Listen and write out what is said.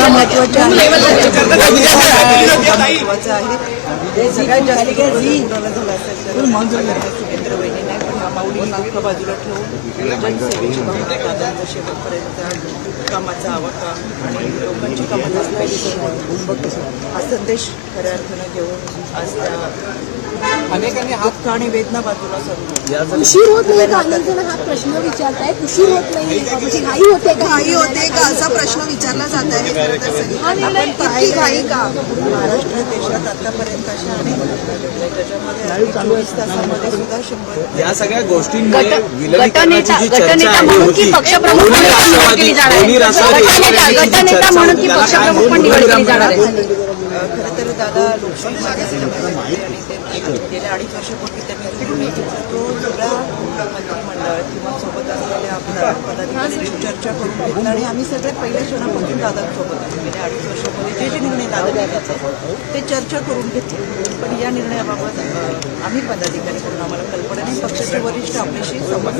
भावना महत्वाच्या महत्वाचं आहे. हे सगळ्यात जास्त झालं असेल तर सुरेंद्र वहिनी नाही, पण ह्या माऊलींना एका बाजूला ठेवून जनसेवेची भावना दादांचा शेवटपर्यंत कामाचा आवाका आणि लोकांची कामाचा हा संदेश खऱ्या अर्थानं घेऊन आज त्या अनेकांनी दुःख आणि वेदना बाजूला सोडून उशीर होत नाही का? अनेक जण हा प्रश्न विचारतायत, उशीर होत नाही म्हणजे घाई होते का असा प्रश्न विचारला जात आहे. इतकी घाई का? महाराष्ट्र देशात आतापर्यंत अशा अनेक त्याच्यामध्ये 24 तासामध्ये सुद्धा 100 या सगळ्या गोष्टींमुळे विलगीकरणाची जी चर्चा आहे होती, गटनेता म्हणून की पक्षप्रमुख पण निवड केली जाणार आहे. खरं तर दादा लोकशाही माध्यमात गेल्या 2.5 वर्षापूर्वी त्यांनी जो निर्णय घेतला तो सगळ्या मंत्रिमंडळ किंवा सोबत असलेल्या आमदार पदाधिकाऱ्यांची चर्चा करून घेतला आणि आम्ही सगळ्यात पहिल्या क्षणापासून दादांसोबत गेल्या 2.5 वर्षामध्ये जे जे निर्णय दादा घ्यायचे ते चर्चा करून घेतले. पण या निर्णयाबाबत आम्ही पदाधिकारी म्हणून आम्हाला कल्पना नाही. पक्षाचे वरिष्ठ आपल्याशी संवाद